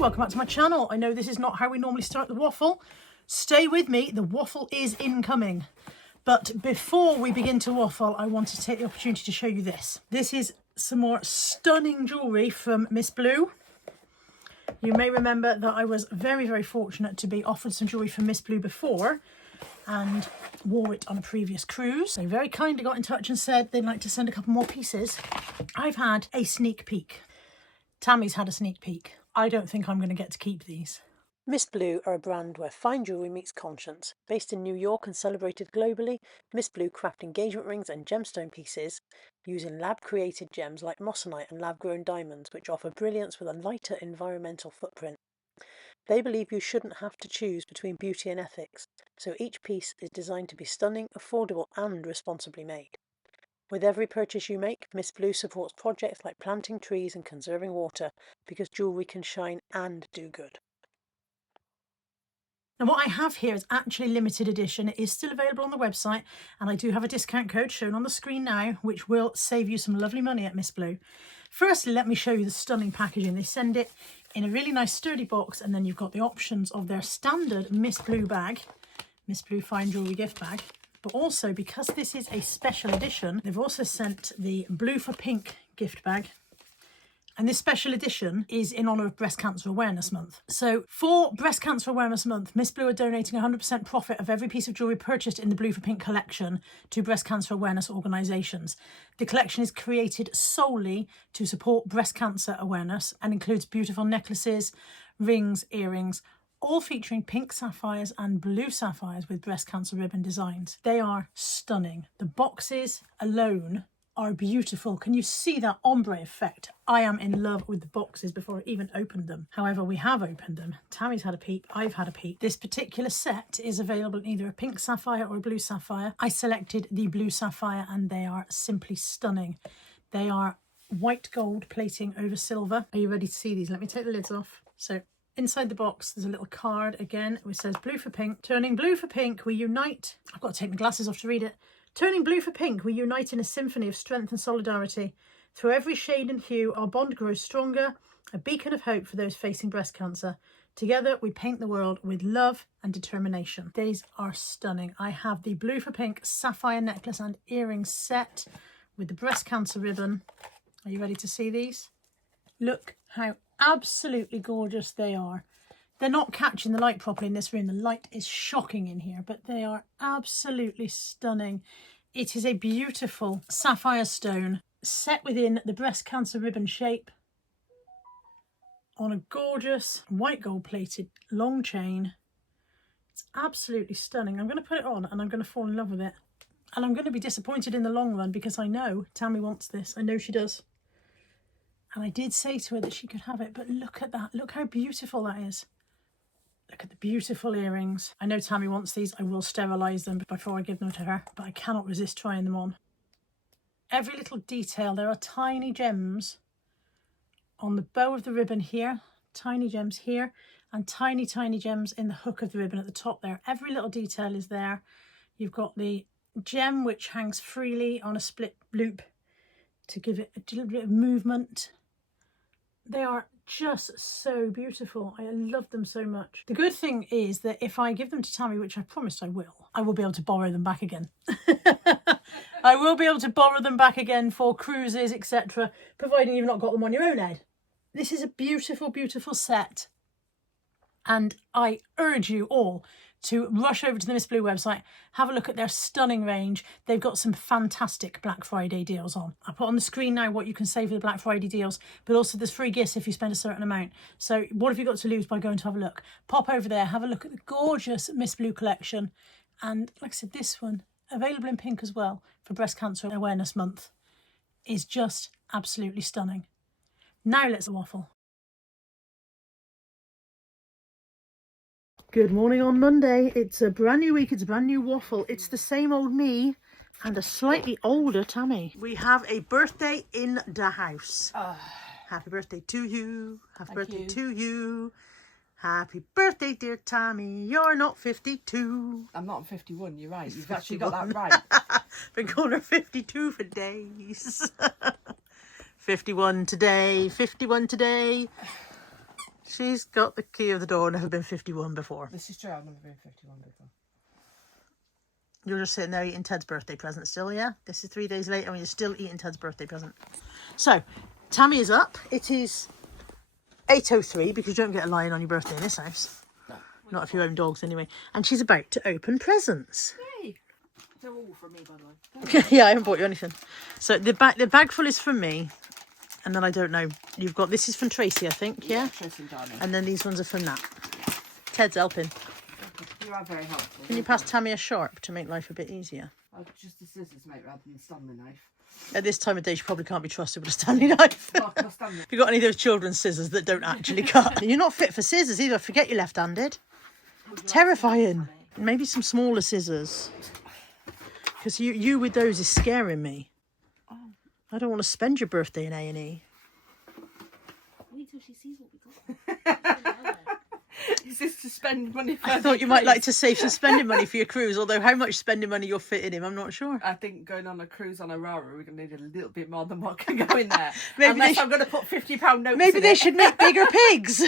welcome back to my channel. I know this is not how we normally start the waffle. Stay with me, the waffle is incoming. But before we begin to waffle, I want to take the opportunity to show you this. This is some more stunning jewellery from MSBLUE. You may remember that I was very, very fortunate to be offered some jewellery from MSBLUE before and wore it on a previous cruise. They very kindly got in touch and said they'd like to send a couple more pieces. I've had a sneak peek. Tammy's had a sneak peek. I don't think I'm going to get to keep these. MSBLUE are a brand where fine jewellery meets conscience. Based in New York and celebrated globally, MSBLUE craft engagement rings and gemstone pieces using lab-created gems like moissanite and lab-grown diamonds, which offer brilliance with a lighter environmental footprint. They believe you shouldn't have to choose between beauty and ethics, so each piece is designed to be stunning, affordable and responsibly made. With every purchase you make, MSBLUE supports projects like planting trees and conserving water because jewellery can shine and do good. Now what I have here is actually limited edition. It is still available on the website and I do have a discount code shown on the screen now which will save you some lovely money at MSBLUE. Firstly, let me show you the stunning packaging. They send it in a really nice sturdy box and then you've got the options of their standard MSBLUE bag, MSBLUE Fine Jewellery gift bag. But also, because this is a special edition, they've also sent the Blue for Pink gift bag. And this special edition is in honour of Breast Cancer Awareness Month. So for Breast Cancer Awareness Month, MSBLUE are donating 100% profit of every piece of jewellery purchased in the Blue for Pink collection to breast cancer awareness organisations. The collection is created solely to support breast cancer awareness and includes beautiful necklaces, rings, earrings, all featuring pink sapphires and blue sapphires with breast cancer ribbon designs. They are stunning. The boxes alone are beautiful. Can you see that ombre effect? I am in love with the boxes before I even opened them. However, we have opened them. Tammy's had a peep, I've had a peep. This particular set is available in either a pink sapphire or a blue sapphire. I selected the blue sapphire and they are simply stunning. They are white gold plating over silver. Are you ready to see these? Let me take the lids off. So inside the box, there's a little card again, which says Blue for Pink. Turning blue for pink, we unite. I've got to take my glasses off to read it. Turning blue for pink, we unite in a symphony of strength and solidarity. Through every shade and hue, our bond grows stronger, a beacon of hope for those facing breast cancer. Together, we paint the world with love and determination. These are stunning. I have the Blue for Pink sapphire necklace and earring set with the breast cancer ribbon. Are you ready to see these? Look how absolutely gorgeous they are. They're not catching the light properly in this room. The light is shocking in here, but they are absolutely stunning. It is a beautiful sapphire stone set within the breast cancer ribbon shape on a gorgeous white gold plated long chain. It's absolutely stunning. I'm going to put it on and I'm going to fall in love with it. And I'm going to be disappointed in the long run because I know Tammy wants this. I know she does. And I did say to her that she could have it, but look at that. Look how beautiful that is. Look at the beautiful earrings. I know Tammy wants these. I will sterilise them before I give them to her, but I cannot resist trying them on. Every little detail. There are tiny gems on the bow of the ribbon here, tiny gems here, and tiny, tiny gems in the hook of the ribbon at the top there. Every little detail is there. You've got the gem which hangs freely on a split loop to give it a little bit of movement. They are just so beautiful. I love them so much. The good thing is that if I give them to Tammy, which I promised I will be able to borrow them back again. I will be able to borrow them back again for cruises, etc., providing you've not got them on your own head. This is a beautiful, beautiful set. And I urge you all to rush over to the MSBLUE website, have a look at their stunning range. They've got some fantastic Black Friday deals on. I put on the screen now what you can save for the Black Friday deals, but also there's free gifts if you spend a certain amount. So what have you got to lose by going to have a look? Pop over there, have a look at the gorgeous MSBLUE collection. And like I said, this one, available in pink as well for Breast Cancer Awareness Month, is just absolutely stunning. Now let's waffle. Good morning on Monday. It's a brand new week. It's a brand new waffle. It's the same old me and a slightly older Tammy. We have a birthday in the house. Happy birthday to you. Happy birthday to you. Happy birthday, dear Tammy. You're not 52. I'm not 51, you're right. You've actually got that right. Been calling her 52 for days. 51 today. 51 today. She's got the key of the door, never been 51 before. This is true, I've never been 51 before. You're just sitting there eating Ted's birthday present still, yeah? This is 3 days later and you're still eating Ted's birthday present. So, Tammy is up. It is 8:03 because you don't get a lion on your birthday in this house. No. Not if you own dogs anyway. And she's about to open presents. Yay! They're all from me, by the way. Yeah, I haven't bought you anything. So the bag full is from me. And then I don't know. You've got, this is from Tracy, I think, yeah? Tracy and Darling. And then these ones are from Nat. Ted's helping. You are very helpful. Can you pass Tammy a sharp to make life a bit easier? Just a scissors, mate, rather than a Stanley knife. At this time of day, she probably can't be trusted with a Stanley knife. Oh, I've got Stanley. Have you got any of those children's scissors that don't actually cut? You're not fit for scissors either. Forget you're left-handed. Terrifying. Maybe some smaller scissors. Because you with those is scaring me. Oh. I don't want to spend your birthday in A&E. Wait till she sees what we got. Is this to spend money for I thought you might like to save some spending money for your cruise, although how much spending money you're fitting in, I'm not sure. I think going on a cruise on Aurora, we're going to need a little bit more than what can go in there. Maybe Unless I'm going to put £50 notes Maybe in they it. should make bigger pigs.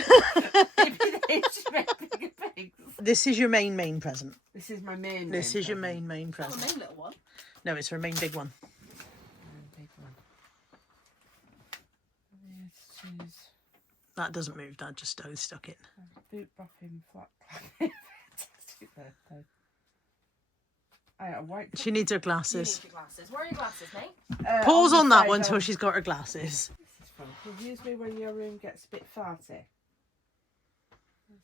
Maybe they should make bigger pigs. This is your main present. This is my main. This is your present. main Not present. the main little one. No, it's her main big one. Big one. Yes, cheese. That doesn't move, Dad, just stuck it. Boot bopping flat. Fantastic birthday. I got a white. She needs her You glasses. need your glasses. Where are your glasses, mate? Pause the on that side one of- till she's got her glasses. This is fun. Use me when your room gets a bit farty. There's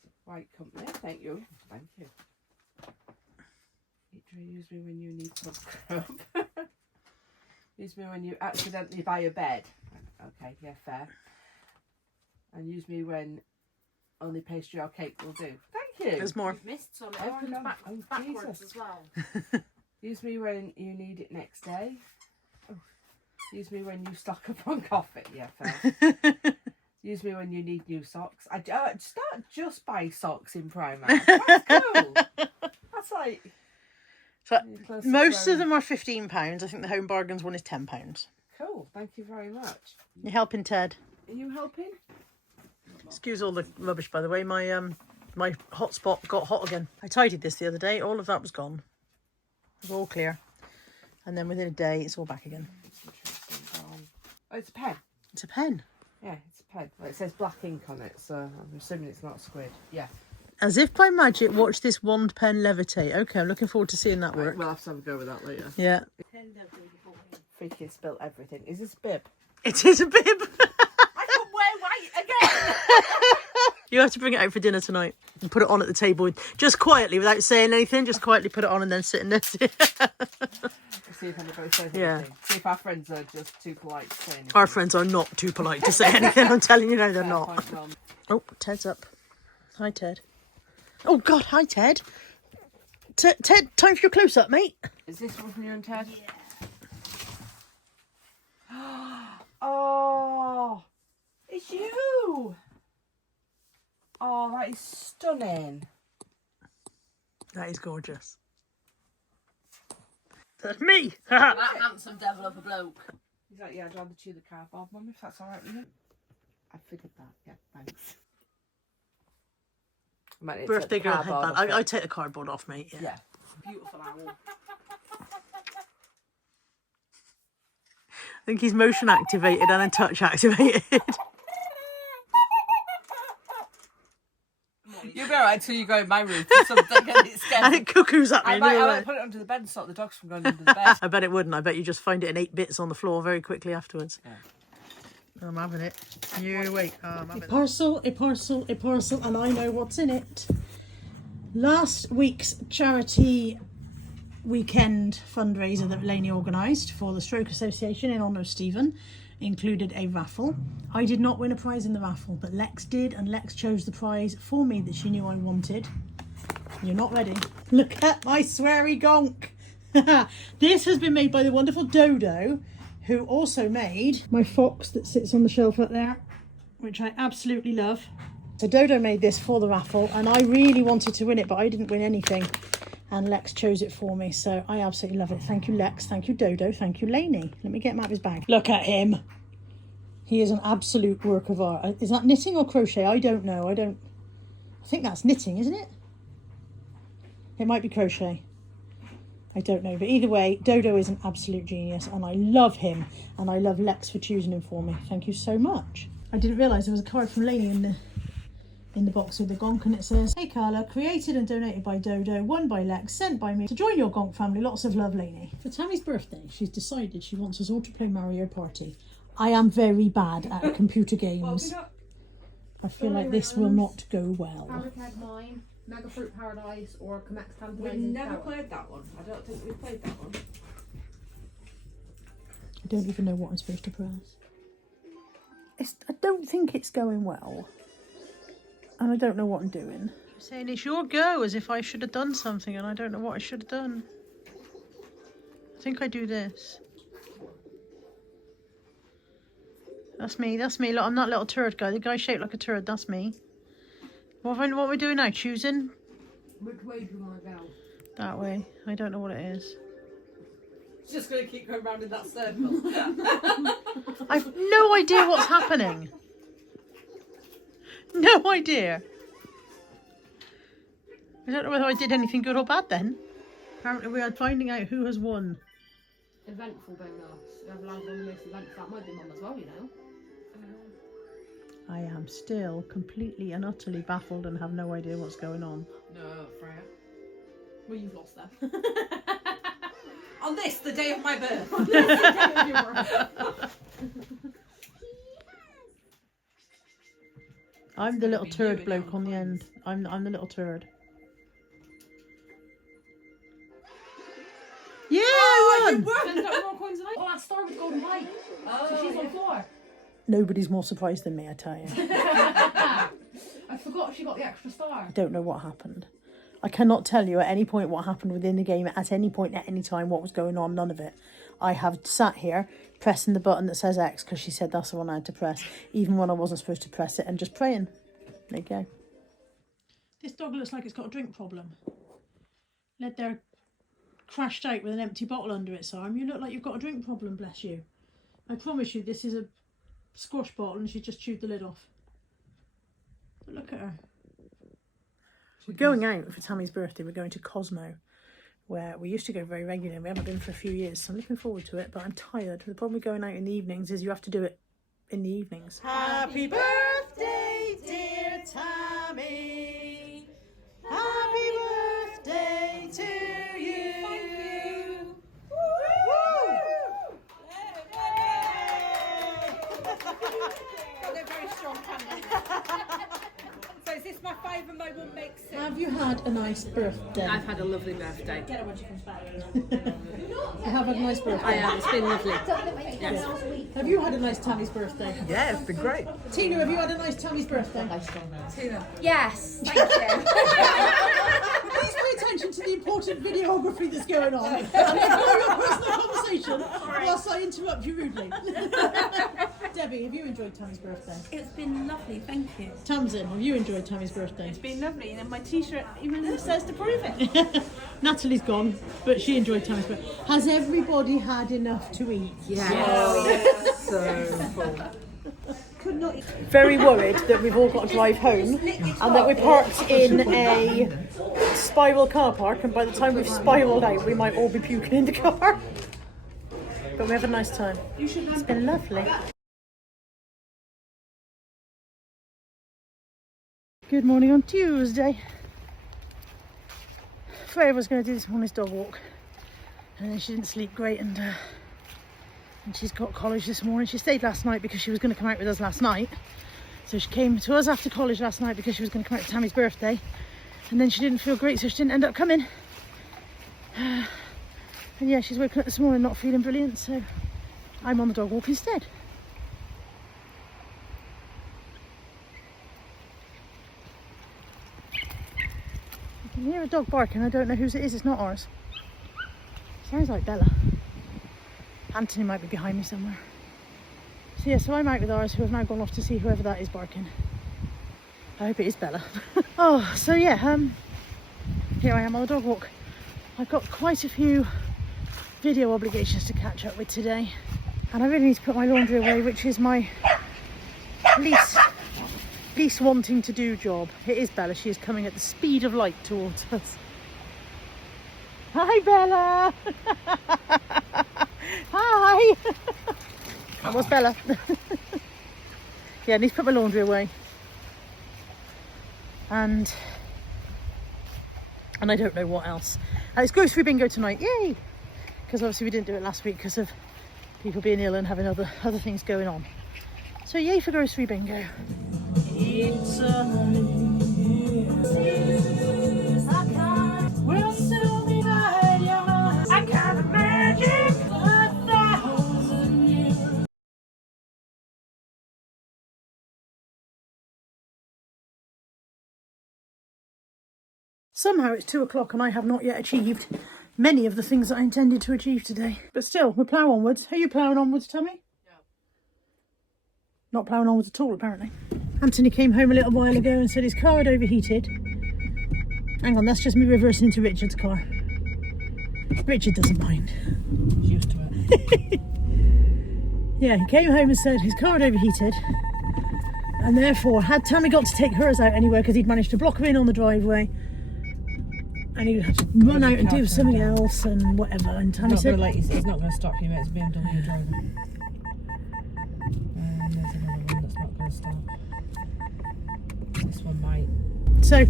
a white company. Thank you. Thank you. Use me when you need pub grub. Use me when you accidentally buy a bed. Okay, yeah, fair. And use me when only pastry or cake will do. Thank you. There's more. You've missed some. Oh, Everyone's no. backwards Jesus. as well. Use me when you need it next day. Oh. Use me when you stock up on coffee. Yeah, fair. Use me when you need new socks. I just buy socks in Primark. That's cool. That's like... So close most to of them are £15. I think the Home Bargains one is £10. Cool. Thank you very much. You're helping Ted. Are you helping? Excuse all the rubbish, by the way. My my hotspot got hot again. I tidied this the other day. All of that was gone. It was all clear. And then within a day, it's all back again. Oh, it's a pen. It's a pen. Yeah, it's a pen. Well, it says black ink on it, so I'm assuming it's not squid. Yeah. As if by magic, watch this wand pen levitate. Okay, I'm looking forward to seeing that work. We'll have to have a go with that later. Yeah. Freaking spilt everything. Is this a bib? It is a bib. I can wear white again! You have to bring it out for dinner tonight and put it on at the table. Just quietly, without saying anything. Just quietly put it on and then sit in there. Let's see if anybody says anything. Yeah. See if our friends are just too polite to say anything. Our friends are not too polite to say anything. I'm telling you now, they're Fair not. point, Mum. Oh, Ted's up. Hi, Ted. Oh, God. Hi, Ted. Ted, time for your close-up, mate. Is this one from you and Ted? Oh, it's you. Oh, that is stunning. That is gorgeous. That's me. That handsome devil of a bloke. He's like, yeah, I'd rather chew the cardboard, Mum, if that's all right with you. I figured that. Yeah, thanks. Birthday girl headband. I take the cardboard off, mate. Yeah. Yeah. Beautiful owl. I think he's motion activated and touch activated. You'll be alright till you go in my room for something and it's And scared. it cuckoos at me. I might put it under the bed and stop the dogs from going under the bed. I bet it wouldn't. I bet you just find it in 8 bits on the floor very quickly afterwards. Yeah. I'm having it. You wait. I'm having it. A parcel, and I know what's in it. Last week's charity weekend fundraiser that Lainey organised for the Stroke Association in honour of Stephen included a raffle. I did not win a prize in the raffle, but Lex did, and Lex chose the prize for me that she knew I wanted. You're not ready. Look at my sweary gonk. This has been made by the wonderful Dodo, who also made my fox that sits on the shelf up there, which I absolutely love. So Dodo made this for the raffle, and I really wanted to win it, but I didn't win anything. And Lex chose it for me, so I absolutely love it. Thank you, Lex. Thank you, Dodo. Thank you, Lainey. Let me get him out of his bag. Look at him. He is an absolute work of art. Is that knitting or crochet? I don't know. I think that's knitting, isn't it? It might be crochet. I don't know. But either way, Dodo is an absolute genius and I love him. And I love Lex for choosing him for me. Thank you so much. I didn't realise there was a card from Lainey in the box with the gonk, and it says, "Hey Carla, created and donated by Dodo, won by Lex, sent by me. To join your gonk family, lots of love, Lainey." For Tammy's birthday, she's decided she wants us all to play Mario Party. I am very bad at computer games. I feel like this will not go well. Hurricane 9, Mega Fruit Paradise, or Comex Tantalizing. We've never played that one. I don't think we've played that one. I don't even know what I'm supposed to press. I don't think it's going well. And I don't know what I'm doing. I'm saying it's your go, as if I should have done something and I don't know what I should have done. I think I do this. That's me. Look, I'm that little turd guy. The guy shaped like a turd, that's me. What are we doing now? Choosing? Which way do you want to go? That way. I don't know what it is. It's just going to keep going round in that circle. I've no idea what's happening. No idea. I don't know whether I did anything good or bad then. Apparently we are finding out who has won. Eventful bonus. Whoever landed on the most eventful. That might be Mum as well, you know. I am still completely and utterly baffled and have no idea what's going on. No, Freya. Well, you've lost them. On this, the day of my birth. On this, the day of your birth. I'm the little be turd you bloke in on the our end. I'm the little turd. Yeah, I won! Turns out more coins than I. Oh, that star with golden light. So she's on 4. Nobody's more surprised than me, I tell you. I forgot she got the extra star. I don't know what happened. I cannot tell you at any point what happened within the game, at any point, at any time, what was going on, none of it. I have sat here pressing the button that says X because she said that's the one I had to press, even when I wasn't supposed to press it, and just praying. There you go. This dog looks like it's got a drink problem. Led there crashed out with an empty bottle under its arm. You look like you've got a drink problem, bless you. I promise you this is a squash bottle and she just chewed the lid off. But look at her. We're going out for Tammy's birthday. We're going to Cosmo, where we used to go very regularly. We haven't been for a few years, so I'm looking forward to it, but I'm tired. The problem with going out in the evenings is you have to do it in the evenings. Happy birthday, dear Tammy. Happy birthday to you. Thank you. Got a very strong candle. So is this my favourite moment makes sense? Have you had a nice birthday? I've had a lovely birthday. Get her when she comes back. You have had a nice birthday. I have, it's been lovely. Yes. Have you had a nice Tammy's birthday? Yeah, it's been great. Tina, have you had a nice Tammy's birthday? Tina. Yes, thank you. Please pay attention to the important videography that's going on and ignore your personal conversation whilst I interrupt you rudely. Debbie, have you enjoyed Tammy's birthday? It's been lovely, thank you. Tamsin, have you enjoyed Tammy's birthday? It's been lovely, and my t-shirt even says to prove it. Natalie's gone, but she enjoyed Tammy's birthday. Has everybody had enough to eat? Yes. So full. Could not. Very worried that we've all got to drive home and that we're parked in a spiral car park, and by the time we've spiraled out we might all be puking in the car. But we have a nice time. It's been lovely. Good morning on Tuesday. Freya was going to do this morning's dog walk and then she didn't sleep great, and she's got college this morning. She stayed last night because she was going to come out with us last night. So she came to us after college last night because she was going to come out to Tammy's birthday, and then she didn't feel great, so she didn't end up coming. And yeah, she's woken up this morning not feeling brilliant, so I'm on the dog walk instead. I can hear a dog barking. I don't know whose it is. It's not ours. Sounds like Bella. Anthony might be behind me somewhere. So yeah, so I'm out with ours, who have now gone off to see whoever that is barking. I hope it is Bella. Oh, so yeah, here I am on the dog walk. I've got quite a few video obligations to catch up with today, and I really need to put my laundry away, which is my least wanting to do job. It is Bella. She is coming at the speed of light towards us. Hi, Bella. Hi. That was Bella. Yeah, I need to put my laundry away. And I don't know what else. And it's grocery bingo tonight. Yay! Because obviously we didn't do it last week because of people being ill and having other things going on. So yay for grocery bingo. It's we'll soon be right, I can't imagine 1,000 years. Somehow it's 2 o'clock and I have not yet achieved many of the things that I intended to achieve today. But still, we'll plough onwards. Are you ploughing onwards, Tammy? No. Not ploughing onwards at all, apparently. Anthony came home a little while ago and said his car had overheated. Hang on, that's just me reversing into Richard's car. Richard doesn't mind. He's used to it. Yeah, he came home and said his car had overheated. And therefore, had Tammy got to take hers out anywhere because he'd managed to block her in on the driveway. And he would have to run out and do something else and whatever. And Tammy said, he's not going to stop you, mate. It's a BMW driver. And there's another one that's not going to stop. This one might. So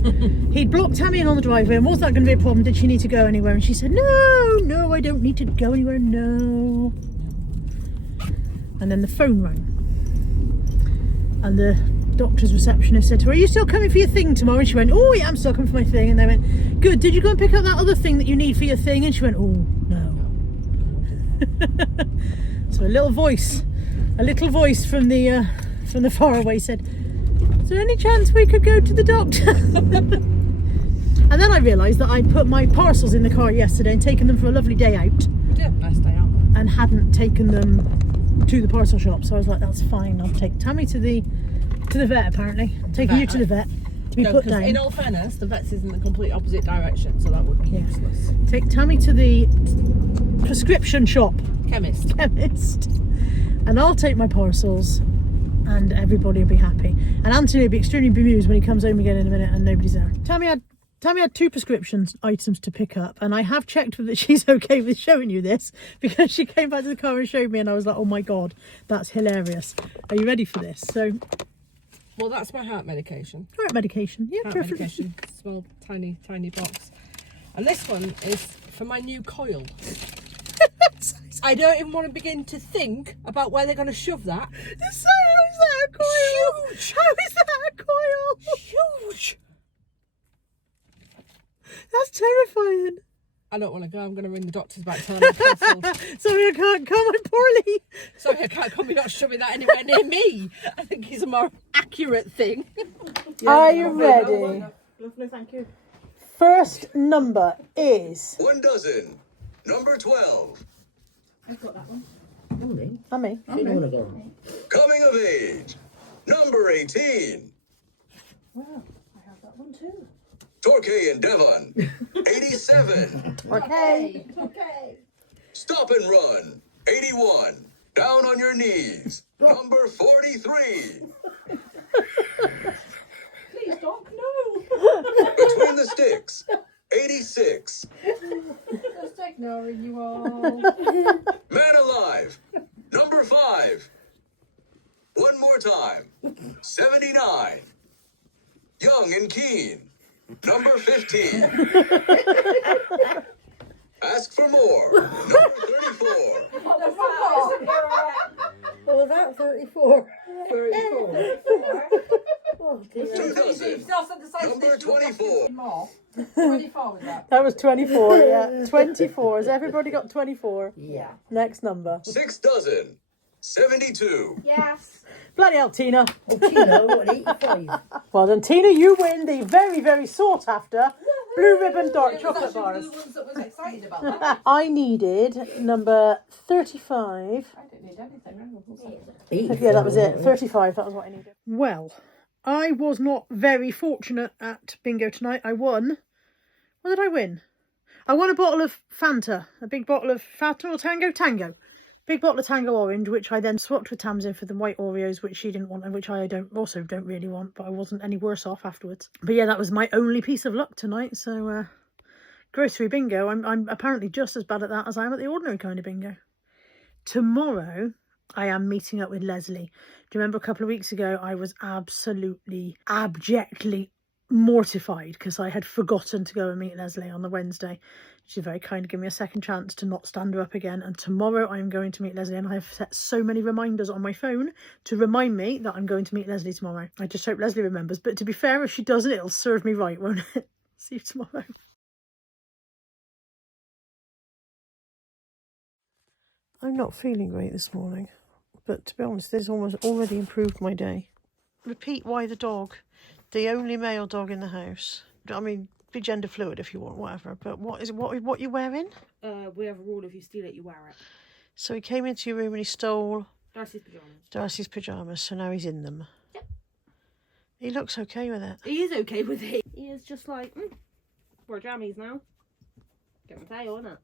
he'd blocked Tammy in on the driveway, and was that going to be a problem? Did she need to go anywhere? And she said, no, I don't need to go anywhere, no. And then the phone rang. And the doctor's receptionist said to her, are you still coming for your thing tomorrow? And she went, oh yeah, I'm still coming for my thing. And they went, good, did you go and pick up that other thing that you need for your thing? And she went, oh no. So a little voice from the faraway said, is there any chance we could go to the doctor? And then I realised that I'd put my parcels in the car yesterday and taken them for a lovely day out. Yeah, nice day out. And hadn't taken them to the parcel shop. So I was like, that's fine, I'll take Tammy to the vet, apparently. Taking you to the vet to be put down. In all fairness, the vet's is in the complete opposite direction, so that would be useless. Take Tammy to the prescription shop. Chemist. And I'll take my parcels and everybody will be happy. And Anthony will be extremely bemused when he comes home again in a minute and nobody's there. Tammy had 2 prescription items to pick up, and I have checked that she's okay with showing you this because she came back to the car and showed me, and I was like, oh my god, that's hilarious. Are you ready for this? So, well, that's my heart medication. Heart medication, yeah, Heart perfect. medication, small, tiny box. And this one is for my new coil. I don't even want to begin to think about where they're going to shove that. How is that a coil? Huge! How is that a coil? Huge! That's terrifying. I don't want to go. I'm going to ring the doctors back, tell them I'm cancelled. Sorry, I can't come. I'm poorly. Sorry, I can't come. You're not shoving that anywhere near me. I think it's a more accurate thing. Are you ready? Lovely, thank you. First number is... 1 dozen. Number 12. I've got that one. Mummy. Coming of age. Number 18. Wow, I have that one too. Torquay and Devon. 87. Okay. Okay. Stop and run. 81. Down on your knees. Number 43. Please, Doc, no. Between the sticks. 86. Just ignoring you all. Man alive. Number 5. One more time. 79. Young and keen. Number 15. Ask for more. Number 34. Oh, that 34. 2 dozen. Number 24. 24 was that? That was 24, yeah. 24. Has everybody got 24? Yeah. Next number. 6 dozen. 72. Yes. Bloody hell, Tina. Tino at 85. Well done, Tina. You win the very, very sought after blue ribbon dark chocolate bars. The ones that was excited about that. I needed number 35. I didn't need anything. Yeah, that was it. 35, that was what I needed. Well, I was not very fortunate at bingo tonight. I won. What did I win? I won a bottle of Fanta. A big bottle of Fanta or Tango? big bottle of Tango Orange, which I then swapped with Tamsin for the white Oreos, which she didn't want and which I also don't really want, but I wasn't any worse off afterwards. But yeah, that was my only piece of luck tonight. So grocery bingo, I'm apparently just as bad at that as I am at the ordinary kind of bingo. Tomorrow I am meeting up with Leslie. Do you remember a couple of weeks ago I was absolutely abjectly mortified because I had forgotten to go and meet Leslie on the Wednesday. She's very kind to give me a second chance to not stand her up again, and tomorrow I'm going to meet Leslie, and I've set so many reminders on my phone to remind me that I'm going to meet Leslie tomorrow. I just hope Leslie remembers, but to be fair, if she doesn't, it'll serve me right, won't it? See you tomorrow. I'm not feeling great this morning, but to be honest, this almost already improved my day. Repeat why the dog, the only male dog in the house. I mean, be gender fluid if you want, whatever. But what you wearing? We have a rule: if you steal it, you wear it. So he came into your room and he stole Darcy's pyjamas. So now he's in them. Yep. He looks okay with it. He is okay with it. He is just like, we're jammies now. Get my tail, innit?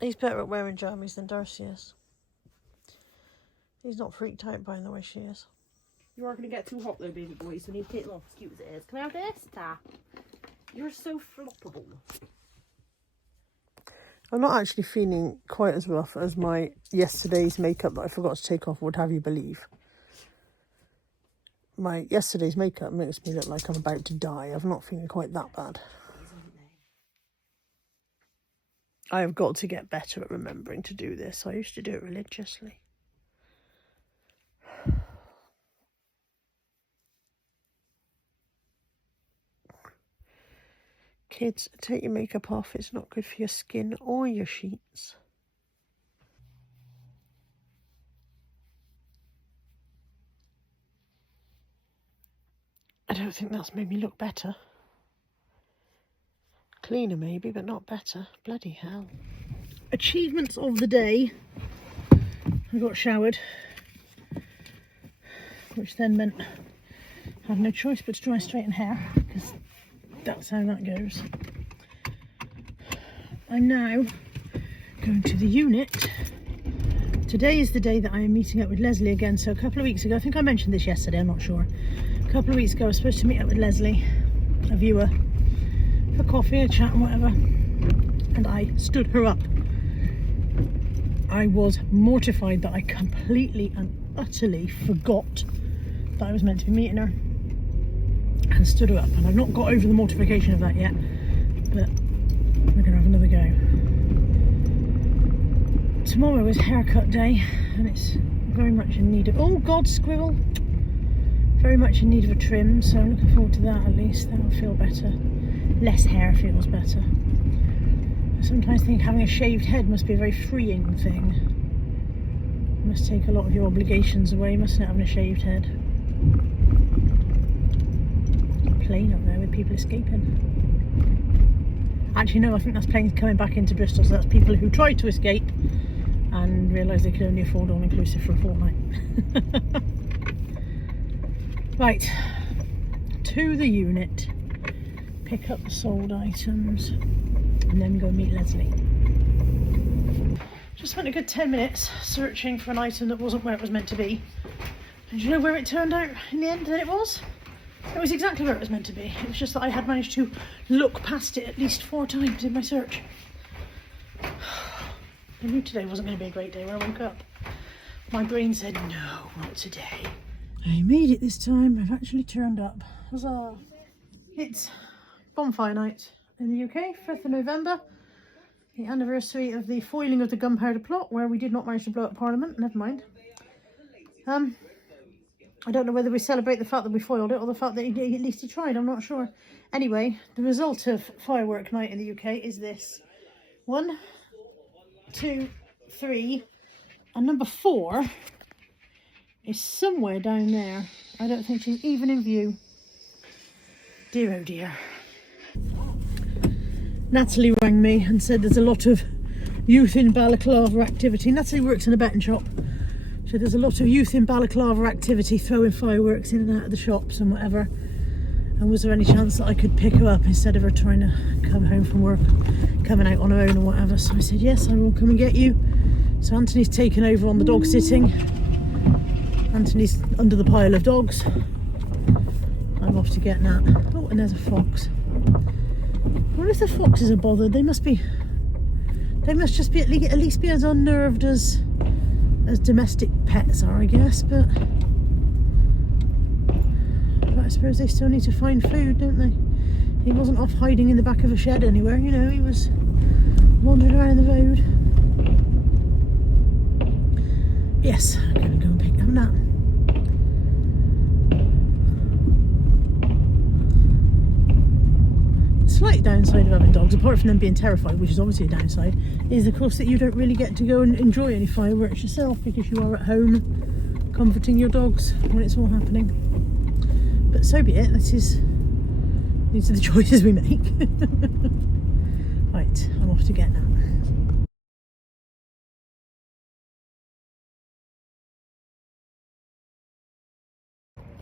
He's better at wearing jammies than Darcy is. He's not freaked out by the way she is. You are going to get too hot though, baby boy, so you need to take it off as cute as it is. Can I have this, Ta? You're so floppable. I'm not actually feeling quite as rough as my yesterday's makeup that I forgot to take off would have you believe. My yesterday's makeup makes me look like I'm about to die. I'm not feeling quite that bad. I have got to get better at remembering to do this. I used to do it religiously. Kids, take your makeup off. It's not good for your skin or your sheets. I don't think that's made me look better. Cleaner maybe, but not better. Bloody hell. Achievements of the day. I got showered, which then meant I had no choice but to dry straighten hair, because that's how that goes. I'm now going to the unit. Today is the day that I am meeting up with Leslie again. So a couple of weeks ago, I think I mentioned this yesterday, I'm not sure. A couple of weeks ago I was supposed to meet up with Leslie, a viewer, for coffee, a chat and whatever, and I stood her up. I was mortified that I completely and utterly forgot that I was meant to be meeting her, and stood her up, and I've not got over the mortification of that yet, but we're gonna have another go. Tomorrow is haircut day, and it's very much in need of, oh god, squirrel, very much in need of a trim, so I'm looking forward to that. At least that'll feel better. Less hair feels better. I sometimes think having a shaved head must be a very freeing thing. It must take a lot of your obligations away, mustn't it, having a shaved head? Plane up there with people escaping. Actually no, I think that's planes coming back into Bristol, so that's people who tried to escape and realised they could only afford all-inclusive for a fortnight. Right, to the unit, pick up the sold items, and then go meet Leslie. Just spent a good 10 minutes searching for an item that wasn't where it was meant to be. And do you know where it turned out in the end that it was? It was exactly where it was meant to be. It was just that I had managed to look past it at least 4 times in my search. I knew today wasn't going to be a great day when I woke up. My brain said, no, not today. I made it this time. I've actually turned up. Huzzah! It's bonfire night in the UK, 5th of November. The anniversary of the foiling of the gunpowder plot, where we did not manage to blow up Parliament. Never mind. I don't know whether we celebrate the fact that we foiled it or the fact that at least he tried. I'm not sure. Anyway, the result of firework night in the UK is this. 1, 2, 3, and number 4 is somewhere down there. I don't think she's even in view. Dear oh dear. Natalie rang me and said there's a lot of youth in balaclava activity. Natalie works in a betting shop. So there's a lot of youth in balaclava activity, throwing fireworks in and out of the shops and whatever. And was there any chance that I could pick her up instead of her trying to come home from work? coming out on her own or whatever. So I said, yes, I will come and get you. So Anthony's taken over on the dog sitting. Anthony's under the pile of dogs. I'm off to get Nat. Oh, and there's a fox. I wonder if the foxes are bothered. They must just be at least be as unnerved as domestic pets are, I guess. But I suppose they still need to find food, don't they? He wasn't off hiding in the back of a shed anywhere, you know, he was wandering around the road. Yes, I'm going to go and pick up Nat. The slight downside of having dogs, apart from them being terrified, which is obviously a downside, is of course that you don't really get to go and enjoy any fireworks yourself because you are at home comforting your dogs when it's all happening. But so be it, these are the choices we make. Right, I'm off to get Nat.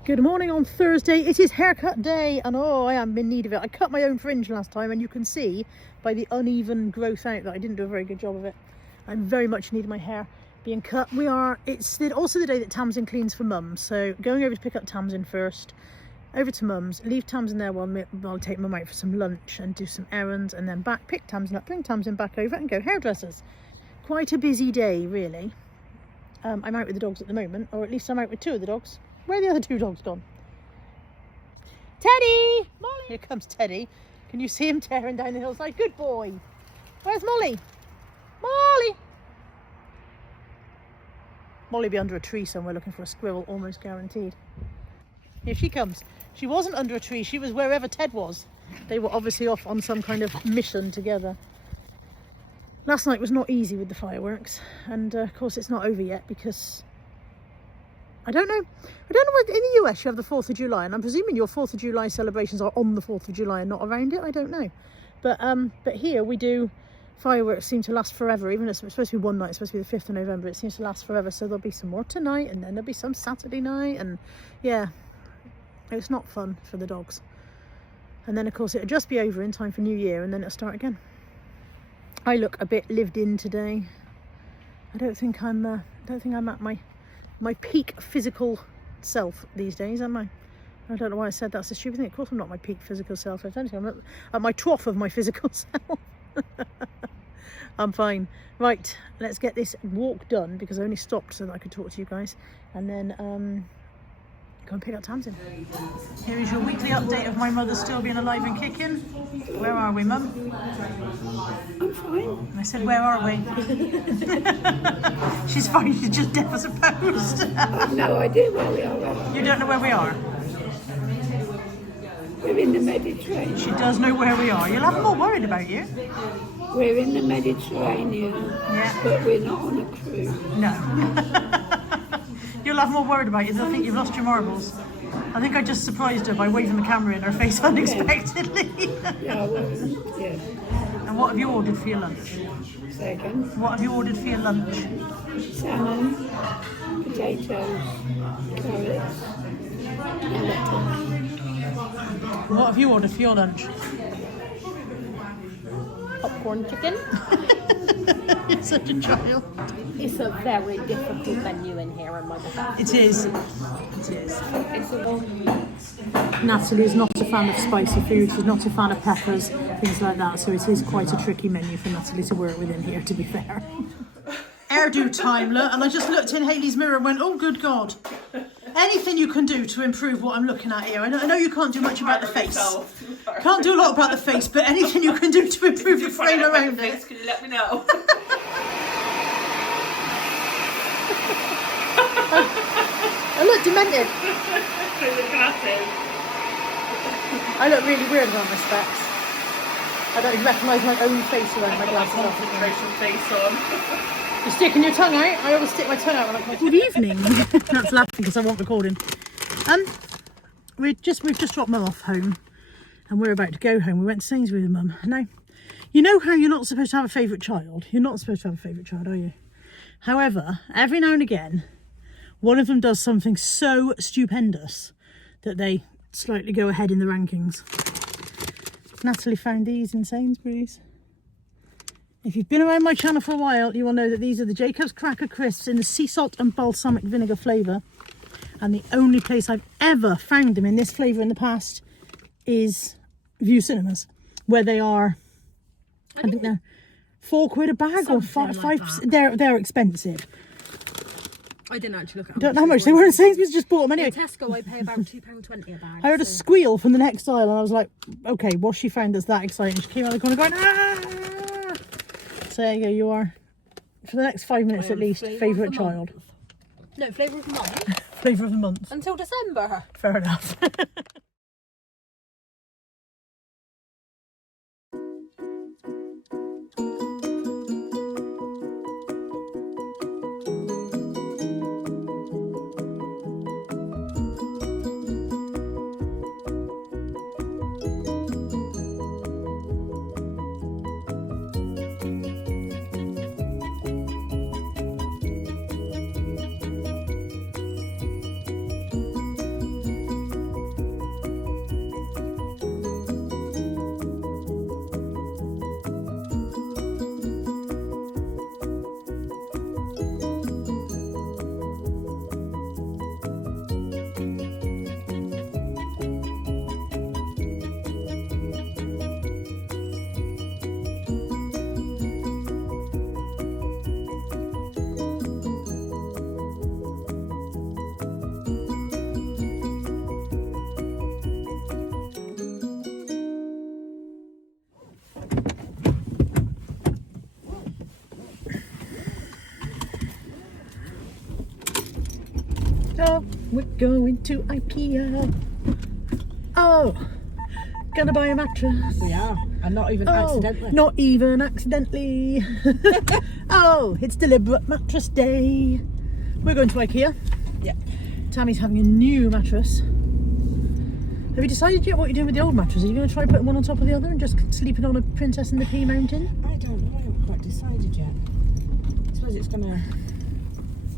Good morning on Thursday. It is haircut day and oh, I am in need of it. I cut my own fringe last time and you can see by the uneven growth out that I didn't do a very good job of it. I'm very much needing my hair being cut. It's also the day that Tamsin cleans for Mum, so going over to pick up Tamsin first, over to Mum's, leave Tamsin there while I'll take Mum out for some lunch and do some errands, and then back, pick Tamsin up, bring Tamsin back over and go hairdressers. Quite a busy day, really. I'm out with the dogs at the moment, or at least I'm out with two of the dogs. Where are the other two dogs gone? Teddy! Molly! Here comes Teddy. Can you see him tearing down the hillside? Good boy. Where's Molly? Molly! Molly be under a tree somewhere looking for a squirrel, almost guaranteed. Here she comes. She wasn't under a tree, she was wherever Ted was. They were obviously off on some kind of mission together. Last night was not easy with the fireworks, and of course it's not over yet because I don't know what in the US you have the 4th of July, and I'm presuming your 4th of July celebrations are on the 4th of July and not around it. I don't know. But here we do, fireworks seem to last forever, even though it's supposed to be one night, it's supposed to be the 5th of November, it seems to last forever. So there'll be some more tonight, and then there'll be some Saturday night, and yeah, it's not fun for the dogs. And then of course it'll just be over in time for New Year, and then it'll start again. I look a bit lived in today. I don't think I'm at my peak physical self these days, am I? I don't know why I said that's a stupid thing. Of course I'm not my peak physical self. If anything, I'm at my trough of my physical self. I'm fine. Right, let's get this walk done because I only stopped so that I could talk to you guys, and then go and pick up Tamsin. Here is your weekly update of my mother still being alive and kicking. Where are we, Mum? I'm fine. I said, where are we? She's fine, she's just deaf as a post. I've no idea where we are. You don't know where we are? We're in the Mediterranean. She does know where we are. You'll have them all worried about you. We're in the Mediterranean, Yeah. but we're not on a cruise. No. You'll have more worried about you. They'll think you've lost your marbles. I think I just surprised her by waving the camera in her face unexpectedly. Yeah, well, yeah. And what have you ordered for your lunch? Second, What have you ordered for your lunch? salmon, potatoes, carrots, and lettuce. What have you ordered for your lunch? Popcorn chicken. You're such a child. It's a very difficult menu in here on my behalf. It is. It is. It's a Natalie is not a fan of spicy food. She's not a fan of peppers, things like that. So it is quite a tricky menu for Natalie to work with in here, to be fair. Hairdo time, look, and I just looked in Hayley's mirror and went, oh, good God. Anything you can do to improve what I'm looking at here. I know you can't do much about the face. Can't do a lot about the face, but anything you can do to improve the frame around it. Can you let me know? I look demented. I look really weird around my specs. I don't even recognise my own face around my glasses. Face on. You're sticking your tongue out. I always stick my tongue out when I come. Good evening. That's laughing because I want recording. We've just dropped Mum off home, and we're about to go home. We went to Sainsbury's with Mum. Now, you know how you're not supposed to have a favourite child. You're not supposed to have a favourite child, are you? However, every now and again, one of them does something so stupendous that they slightly go ahead in the rankings. Natalie found these in Sainsbury's. If you've been around my channel for a while, you will know that these are the Jacob's Cracker Crisps in the sea salt and balsamic vinegar flavour. And the only place I've ever found them in this flavour in the past is View Cinemas, where they are, I think they're £4 a bag or five. They're expensive. I didn't actually look at I don't know how much they were in Sainsbury's, just bought them anyway. In Tesco, I pay about £2.20 a bag. I heard a squeal from the next aisle and I was like, okay, what's she found that's that exciting? She came out of the corner going, ah! So there you go, you are, for the next 5 minutes at least, favourite child. No, flavour of the month. Flavour of the month. Until December. Fair enough. So we're going to IKEA. Oh, gonna buy a mattress. We are, and not even accidentally. Not even accidentally. Oh, it's deliberate mattress day. We're going to IKEA. Yeah. Tammy's having a new mattress. Have you decided yet what you're doing with the old mattress? Are you going to try putting one on top of the other and just sleeping on a Princess in the Pea Mountain? I don't know. I haven't quite decided yet. I suppose it's going to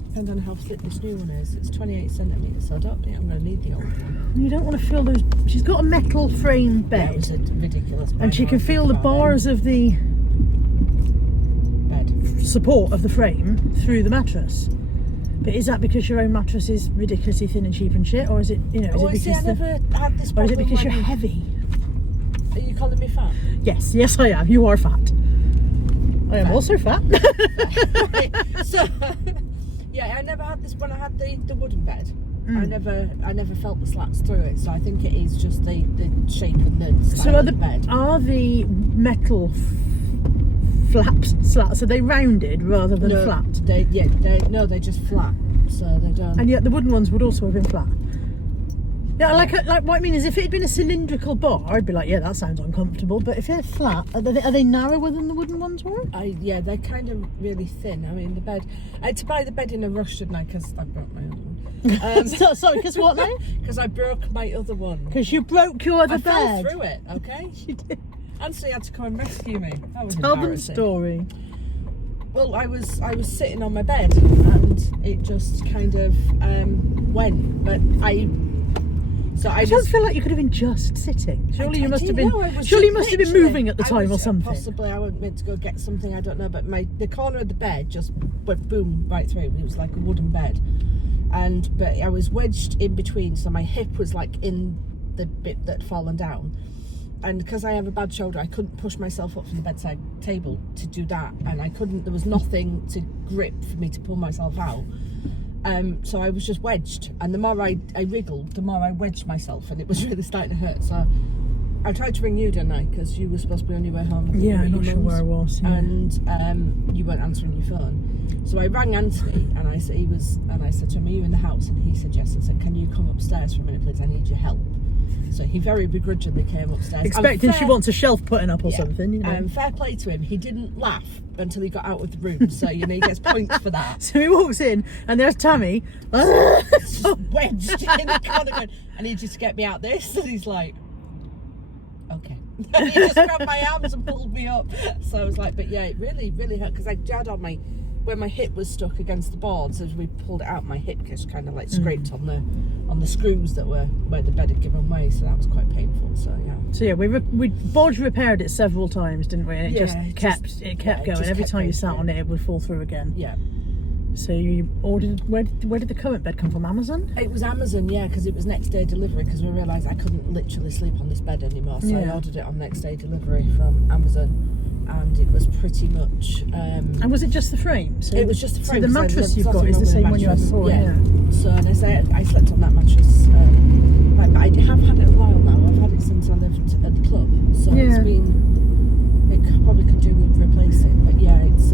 depend on how thick this new one is. It's 28 centimetres, so I don't think I'm going to need the old one. You don't want to feel those. She's got a metal frame bed. Yeah, it was a ridiculous. And she can feel the bars of the bed support of the frame through the mattress. But is that because your own mattress is ridiculously thin and cheap and shit, or is it, you know, is it because I never had this or is it problem because you're when- heavy? Are you calling me fat? Yes, I am. You are fat. I am also fat. So, yeah, I never had this when I had the wooden bed. I never felt the slats through it, so I think it is just the shape and the style of the bed. Are the metal slats, are they rounded rather than flat? They're just flat, so they don't. And yet the wooden ones would also have been flat. Yeah, like what I mean is, if it had been a cylindrical bar, I'd be like, yeah, that sounds uncomfortable. But if they're flat, are they narrower than the wooden ones were? Yeah, they're kind of really thin. I mean, the bed. I had to buy the bed in a rush, didn't I? Because I broke my other one. Sorry, because what now? Because I broke my other one. Because you broke your other I fell bed. through it. Okay. You did. Anthony had to come and rescue me. That was Tell them the embarrassing. story. Well, I was sitting on my bed and it just kind of went, but I don't feel like you could have been just sitting. Surely you must have been. Surely you must have been moving at the time or something. Possibly, I went meant to go get something. I don't know, but the corner of the bed just went boom right through. It was like a wooden bed, but I was wedged in between, so my hip was like in the bit that had fallen down. And because I have a bad shoulder, I couldn't push myself up from the bedside table to do that, and I couldn't. There was nothing to grip for me to pull myself out. So I was just wedged, and the more I wriggled, the more I wedged myself, and it was really starting to hurt. So I tried to ring you, didn't I? Because you were supposed to be on your way home. Yeah, I'm not sure where I was. Yeah. And you weren't answering your phone. So I rang Anthony, and I said to him, "Are you in the house?" And he said yes. I said, "Can you come upstairs for a minute, please? I need your help." So he very begrudgingly came upstairs. Expecting she wants a shelf putting up or something, you know. Fair play to him. He didn't laugh until he got out of the room. So, you know, he gets points for that. So he walks in and there's Tammy. Just wedged in the corner going, "I need you to get me out this." And he's like, "Okay." He just grabbed my arms and pulled me up. So I was like, but yeah, it really, really hurt because I had on my where my hip was stuck against the boards, as we pulled it out, my hip just kind of like scraped on the screws that were where the bed had given way, so that was quite painful. So yeah. So yeah, we bodge repaired it several times, didn't we? And it kept going. Every time you sat on it, it would fall through again. Yeah. So you ordered. Where did the current bed come from? Amazon? It was Amazon, yeah, because it was next day delivery. Because we realised I couldn't literally sleep on this bed anymore, so I ordered it on next day delivery from Amazon, and it was pretty much. And was it just the frame? So it was just the frame. So the mattress so you've got is the same one you had before. Yeah. So and I slept on that mattress. I have had it a while now. I've had it since I lived at the club, so it's been. Probably could do with replacing, but yeah, it's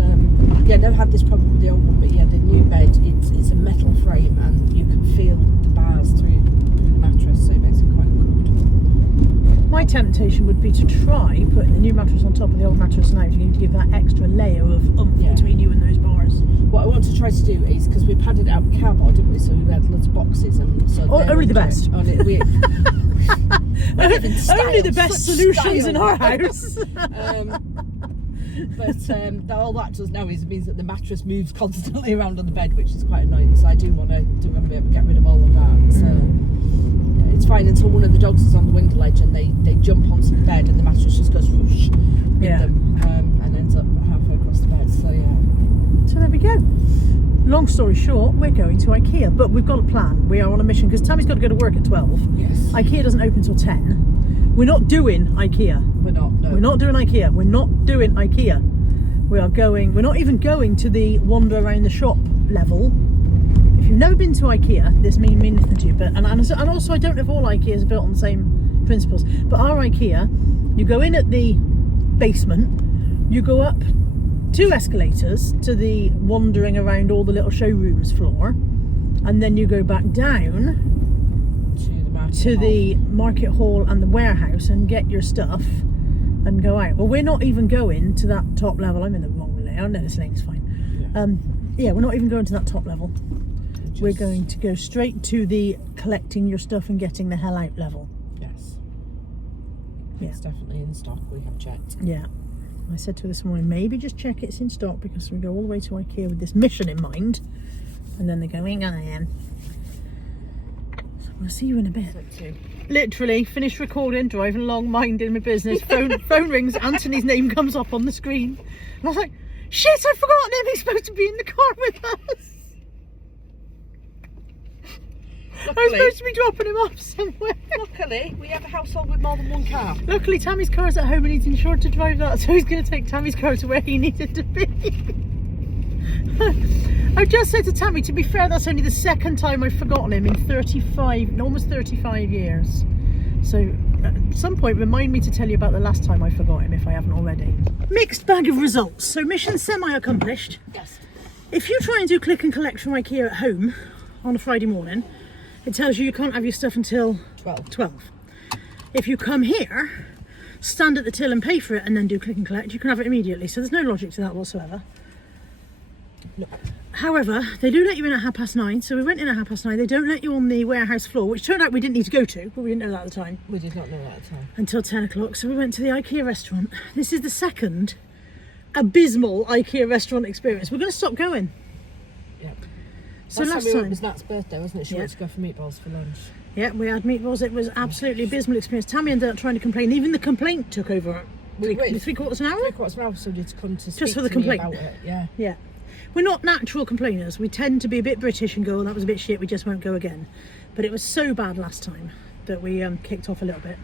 never had this problem with the old one, but yeah, the new bed, it's a metal frame and you can feel the bars through the mattress, so it makes it quite comfortable. My temptation would be to try putting the new mattress on top of the old mattress now. You need to give that extra layer of oomph between you and those bars. What I want to try to do is, because we padded out with cardboard, didn't we, so we had loads of boxes, and so only the best. Only the best solutions in our house. But all that does now means that the mattress moves constantly around on the bed, which is quite annoying. So I do want to be able to get rid of all of that. So yeah, it's fine until one of the dogs is on the window ledge and they jump onto the bed and the mattress just goes whoosh with them and ends up halfway across the bed. So yeah. So there we go. Long story short, we're going to IKEA, but we've got a plan. We are on a mission because Tammy's got to go to work at 12. Yes. IKEA doesn't open till 10. We're not doing IKEA. We're not. No. We're not doing IKEA. We're not doing IKEA. We're not even going to the wander around the shop level. If you've never been to IKEA, this may mean nothing to you. But and also I don't know if all IKEAs are built on the same principles. But our IKEA, you go in at the basement, you go up 2 escalators to the wandering around all the little showrooms floor, and then you go back down to the market hall and the warehouse and get your stuff and go out. Well, we're not even going to that top level. I'm in the wrong layout. No, this lane's fine. Yeah, we're not even going to that top level. We're going to go straight to the collecting your stuff and getting the hell out level. Yes. Yeah. It's definitely in stock. We have checked. Yeah. I said to her this morning, maybe just check it's in stock because we go all the way to IKEA with this mission in mind. And then they go, hang on. So we'll see you in a bit. Literally finished recording, driving along, minding my business. Phone rings, Anthony's name comes up on the screen. And I was like, shit, I've forgotten him. He's supposed to be in the car with us. I was supposed to be dropping him off somewhere. Luckily, we have a household with more than one car. Luckily, Tammy's car's at home and he's insured to drive that, so he's going to take Tammy's car to where he needed to be. I just said to Tammy, to be fair, that's only the second time I've forgotten him in almost 35 years. So at some point, remind me to tell you about the last time I forgot him if I haven't already. Mixed bag of results. So mission semi-accomplished. Yes. If you try and do click and collect from IKEA at home on a Friday morning, it tells you can't have your stuff until 12. If you come here, stand at the till and pay for it and then do click and collect, you can have it immediately. So there's no logic to that whatsoever. No. However, they do let you in at 9:30, so we went in at 9:30. They don't let you on the warehouse floor, which turned out we didn't need to go to, but we didn't know that at the time. We did not know that at the time. Until 10 o'clock, so we went to the IKEA restaurant. This is the second abysmal IKEA restaurant experience. We're going to stop going. Yeah. So last time time it was Nat's birthday, wasn't it? She wanted to go for meatballs for lunch. Yeah, we had meatballs. It was absolutely abysmal experience. Tammy ended up trying to complain. Even the complaint took over three quarters of an hour. 3/4 of an hour for somebody to come to speak Just for the to complaint. me about it. Yeah. Yeah. We're not natural complainers. We tend to be a bit British and go, oh, that was a bit shit, we just won't go again. But it was so bad last time that we kicked off a little bit.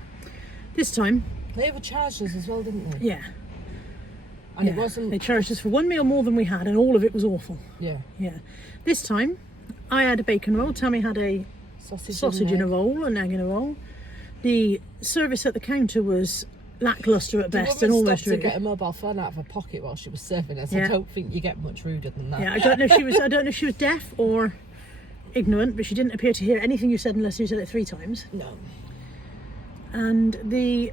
This time... They overcharged us as well, didn't they? Yeah. And it wasn't... They charged us for one meal more than we had, and all of it was awful. Yeah. Yeah. This time, I had a bacon roll. Tammy had a sausage in a roll, an egg in a roll. The service at the counter was lacklustre at best and almost rude. To get a mobile phone out of her pocket while she was serving us. Yeah. I don't think you get much ruder than that. Yeah, I don't know if she was deaf or ignorant, but she didn't appear to hear anything you said unless you said it 3 times. No. And the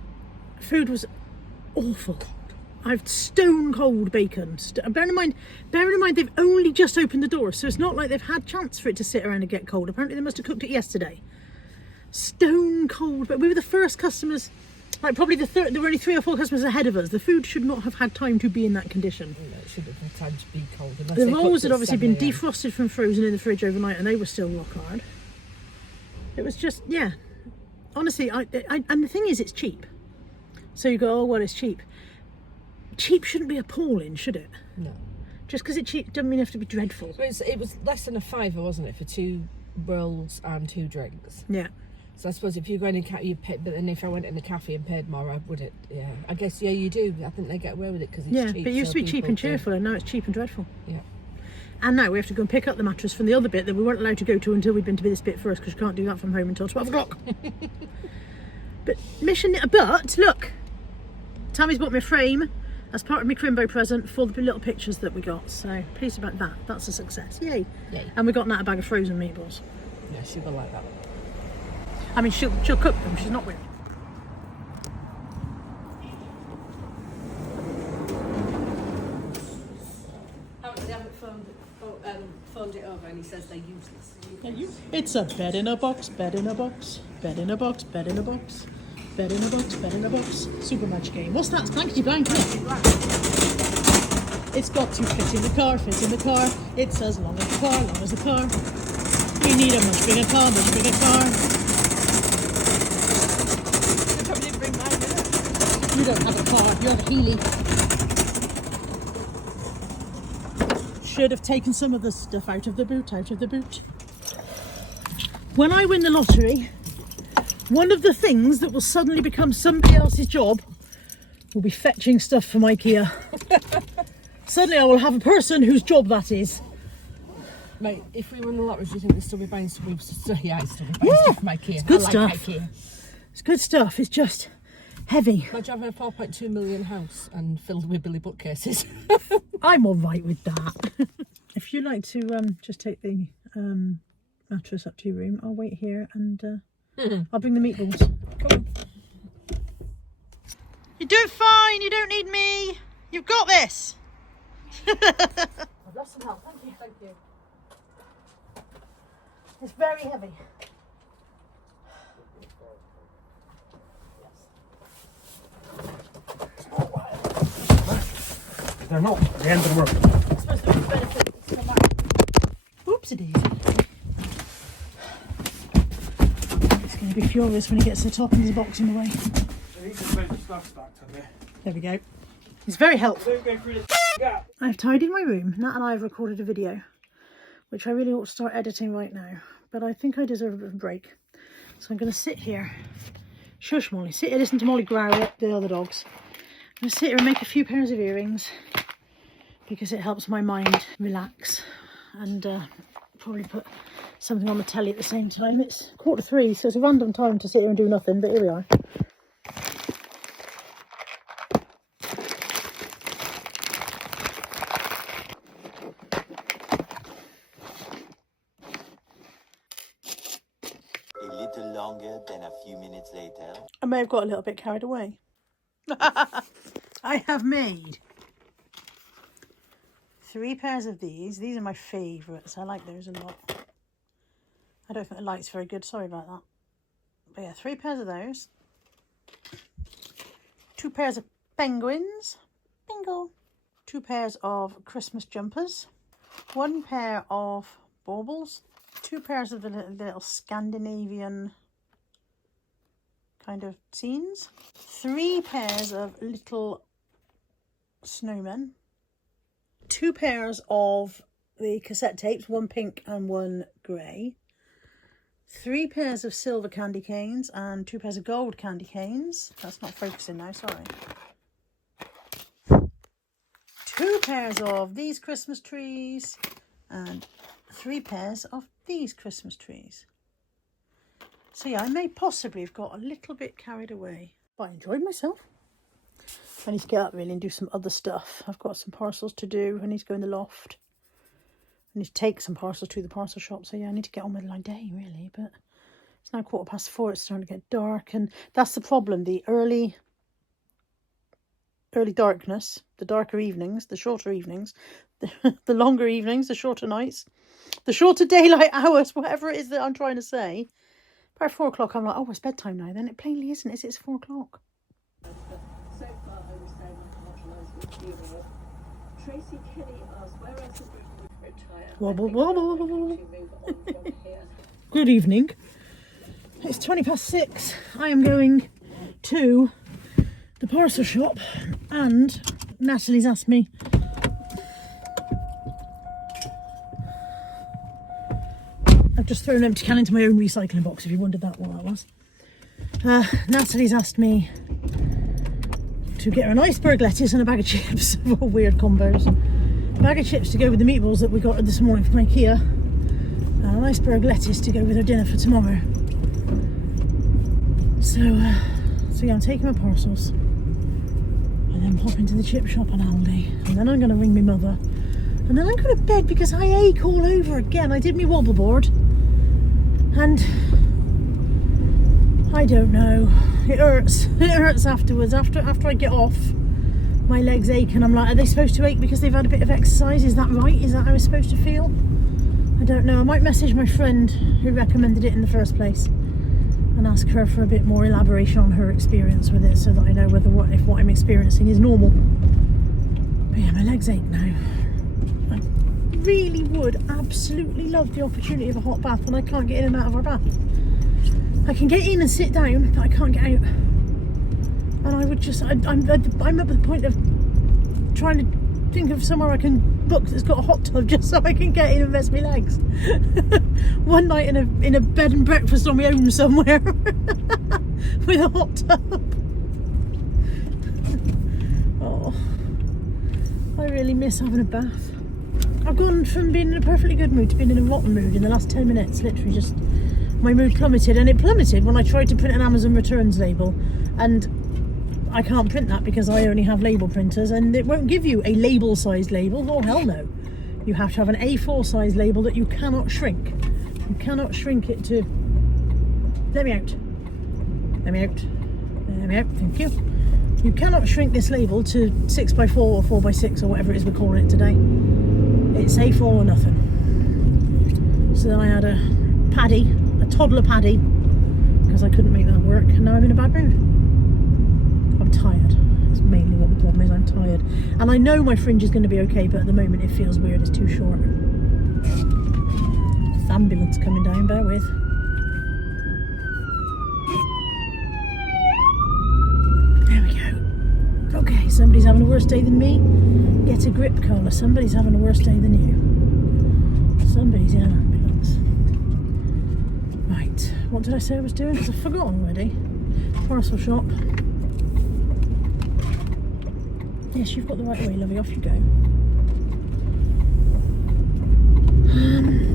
food was awful. I've stone cold bacon. Bearing in mind they've only just opened the door, so it's not like they've had chance for it to sit around and get cold. Apparently they must have cooked it yesterday. Stone cold, but we were the first customers Like probably there were only 3 or 4 customers ahead of us. The food should not have had time to be in that condition. No, it should have had time to be cold. The rolls had obviously been defrosted from frozen in the fridge overnight, and they were still rock hard. It was just, yeah. Honestly, and the thing is, it's cheap. So you go, oh well, it's cheap. Cheap shouldn't be appalling, should it? No. Just because it's cheap doesn't mean you have to be dreadful. It was less than a £5, wasn't it, for 2 rolls and 2 drinks? Yeah. So I suppose if you go in and you pay, but then if I went in the cafe and paid more, I would it. Yeah, I guess you do. I think they get away with it because it's cheap. Yeah, but it used to be cheap and cheerful, and now it's cheap and dreadful. Yeah. And now we have to go and pick up the mattress from the other bit that we weren't allowed to go to until we'd been to this bit first, because you can't do that from home until 12 o'clock. But look, Tammy's bought me a frame as part of my Crimbo present for the little pictures that we got. So pleased about that. That's a success. Yay. Yay. And we got Nat a bag of frozen meatballs. Yeah, she will like that. I mean, she'll cook them. She's not with me. They haven't phoned it over, and he says they're useless. It's a bed in a box, bed in a box, bed in a box, bed in a box, bed in a box, bed in a box. Super Magic Game. What's that? It's blankety blank. It's got to fit in the car, fit in the car. It's as long as the car, long as the car. We need a much bigger car, much bigger car. You don't have a car, you have a Healy. Should have taken some of the stuff out of the boot, When I win the lottery, one of the things that will suddenly become somebody else's job will be fetching stuff from IKEA. Suddenly I will have a person whose job that is. Mate, if we win the lottery, do you think they'll still be buying stuff? Yeah, I'd still be buying stuff from IKEA. It's good I like stuff. IKEA. It's good stuff, it's just heavy. Imagine having a 4.2 million house and filled with Billy bookcases. I'm all right with that. If you like to just take the mattress up to your room, I'll wait here and I'll bring the meatballs. Come on. You're doing fine, you don't need me. You've got this. I've lost some help, thank you. Thank you. It's very heavy. They're not the end of the world. Oopsie daisy. He's going to be furious when he gets to the top and there's a box in the way. There we go. It's very helpful. I've tidied my room. Nat and I have recorded a video, which I really ought to start editing right now. But I think I deserve a bit of a break. So I'm going to sit here. Shush, Molly. Sit here, listen to Molly growl at the other dogs. I'm going to sit here and make a few pairs of earrings because it helps my mind relax, and probably put something on the telly at the same time. It's 3:15, so it's a random time to sit here and do nothing, but here we are. A little longer than a few minutes later. I may have got a little bit carried away. I have made 3 pairs of these. These are my favourites. I like those a lot. I don't think the light's very good. Sorry about that. But yeah, 3 pairs of those. 2 pairs of penguins. Bingo. 2 pairs of Christmas jumpers. 1 pair of baubles. 2 pairs of the little Scandinavian kind of scenes. 3 pairs of little snowmen. 2 pairs of the cassette tapes, 1 pink and 1 grey. 3 pairs of silver candy canes and 2 pairs of gold candy canes. That's not focusing now, sorry. 2 pairs of these Christmas trees and 3 pairs of these Christmas trees. So yeah, I may possibly have got a little bit carried away, but I enjoyed myself. I need to get up really and do some other stuff. I've got some parcels to do. I need to go in the loft. I need to take some parcels to the parcel shop. So yeah, I need to get on with my day really, but it's now 4:15. It's starting to get dark, and that's the problem. The early darkness, the darker evenings, the shorter evenings, the longer evenings, the shorter nights, the shorter daylight hours, whatever it is that I'm trying to say. By 4 o'clock, I'm like, oh, it's bedtime now. Then it plainly isn't, is it? It's 4 o'clock. Tracy Kelly asked where else in Britain would you retire? Wobble, I think wobble. we're going to move on from here. Good evening. It's 6:20. I am going to the parcel shop and Natalie's asked me I've just thrown an empty can into my own recycling box if you wondered that what that was. Natalie's asked me to get her an iceberg lettuce and a bag of chips, all weird combos. A bag of chips to go with the meatballs that we got this morning from IKEA, and an iceberg lettuce to go with her dinner for tomorrow. So yeah, I'm taking my parcels and then pop into the chip shop on Aldi, and then I'm going to ring my mother, and then I'm going to bed because I ache all over again. I did my wobble board and I don't know, it hurts afterwards. After I get off, my legs ache, and I'm like, are they supposed to ache because they've had a bit of exercise? Is that right? Is that how it's supposed to feel? I don't know. I might message my friend who recommended it in the first place and ask her for a bit more elaboration on her experience with it, so that I know if what I'm experiencing is normal. But yeah, my legs ache now. I really would absolutely love the opportunity of a hot bath, and I can't get in and out of our bath. I can get in and sit down, but I can't get out. And I would just, I'm at the point of trying to think of somewhere I can book that's got a hot tub just so I can get in and rest my legs. One night in a bed and breakfast on my own somewhere with a hot tub. Oh, I really miss having a bath. I've gone from being in a perfectly good mood to being in a rotten mood in the last 10 minutes, literally just. My mood plummeted, and it plummeted when I tried to print an Amazon returns label, and I can't print that because I only have label printers, and it won't give you a label sized label. Oh hell no, you have to have an A4 size label that you cannot shrink. You cannot shrink it to, let me out, thank you. You cannot shrink this label to 6x4 or 4x6 or whatever it is we're calling it today. It's A4 or nothing. So then I had a toddler paddy, because I couldn't make that work, and now I'm in a bad mood. I'm tired. That's mainly what the problem is. I'm tired, and I know my fringe is going to be okay, but at the moment it feels weird. It's too short. This ambulance coming down, bear with. There we go. Okay, somebody's having a worse day than me. Get a grip, Carla. Somebody's having a worse day than you. Somebody's in an ambulance. Right, what did I say I was doing? Because I've forgotten already. Parcel shop. Yes, you've got the right way, lovey. Off you go.